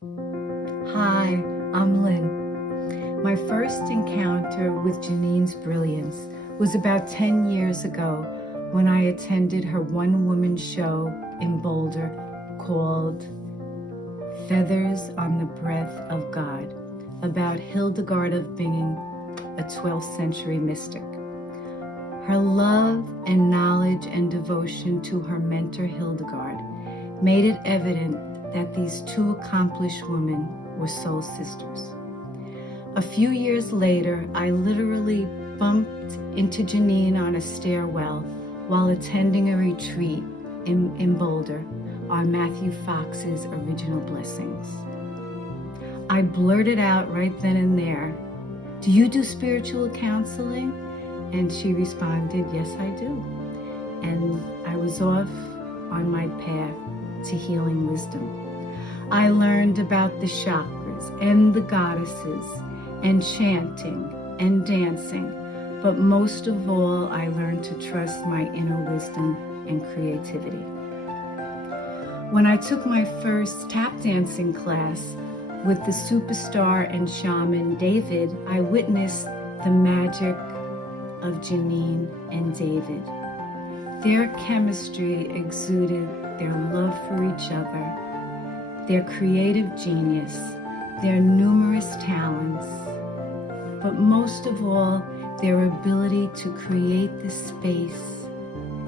Hi, I'm Lynn. My first encounter with Janine's brilliance was about 10 years ago when I attended her one-woman show in Boulder called Feathers on the Breath of God, about Hildegard of Bingen, a 12th century mystic. Her love and knowledge and devotion to her mentor Hildegard made it evident that these two accomplished women were soul sisters. A few years later, I literally bumped into Janine on a stairwell while attending a retreat in Boulder on Matthew Fox's Original Blessings. I blurted out right then and there, "Do you do spiritual counseling?" And she responded, "Yes, I do." And I was off on my path to healing wisdom. I learned about the chakras and the goddesses and chanting and dancing, but most of all, I learned to trust my inner wisdom and creativity. When I took my first tap dancing class with the superstar and shaman David, I witnessed the magic of Janine and David. Their chemistry exuded their love for each other, their creative genius, their numerous talents, but most of all, their ability to create the space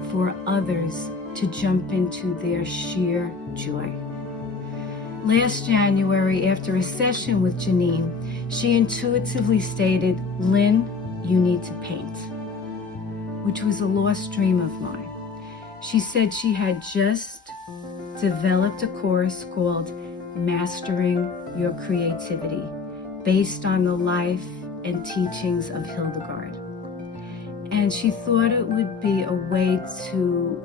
for others to jump into their sheer joy. Last January, after a session with Janine, she intuitively stated, "Lynn, you need to paint," which was a lost dream of mine. She said she had just developed a course called Mastering Your Creativity, based on the life and teachings of Hildegard. And she thought it would be a way to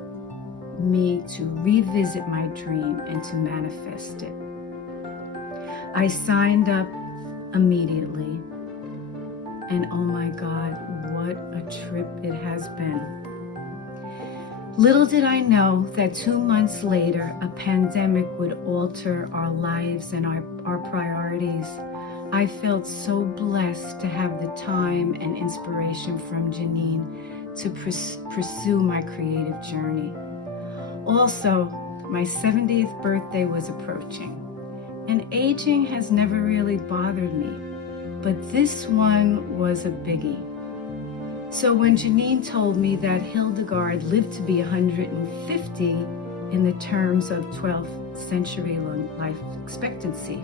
me to revisit my dream and to manifest it. I signed up immediately, and oh my God, what a trip it has been. Little did I know that 2 months later, a pandemic would alter our lives and our priorities. I felt so blessed to have the time and inspiration from Janine to pursue my creative journey. Also, my 70th birthday was approaching, and aging has never really bothered me, but this one was a biggie. So when Janine told me that Hildegard lived to be 150 in the terms of 12th century life expectancy,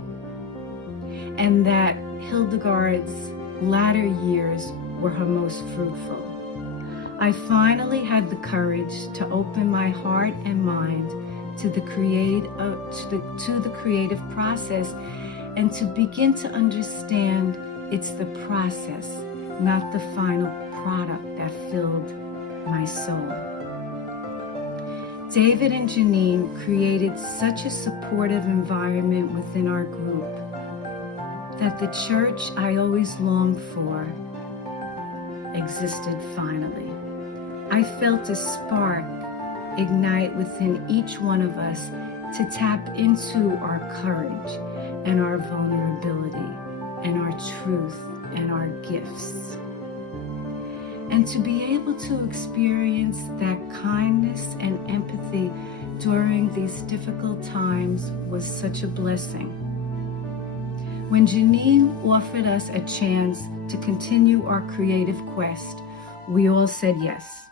and that Hildegard's latter years were her most fruitful, I finally had the courage to open my heart and mind to the creative process and to begin to understand it's the process, not the final product, that filled my soul. David and Janine created such a supportive environment within our group that the church I always longed for existed finally. I felt a spark ignite within each one of us to tap into our courage and our vulnerability and our truth and our gifts. And to be able to experience that kindness and empathy during these difficult times was such a blessing. When Janine offered us a chance to continue our creative quest, we all said yes.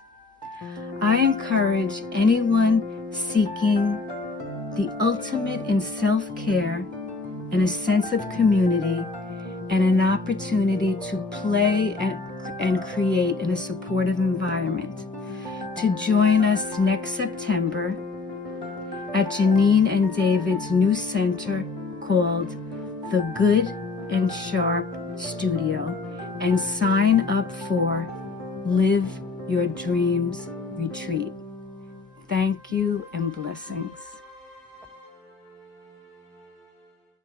I encourage anyone seeking the ultimate in self-care and a sense of community and an opportunity to play and create in a supportive environment to join us next September at Janine and David's new center called The Good and Sharp Studio and sign up for Live Your Dreams Retreat. Thank you and blessings.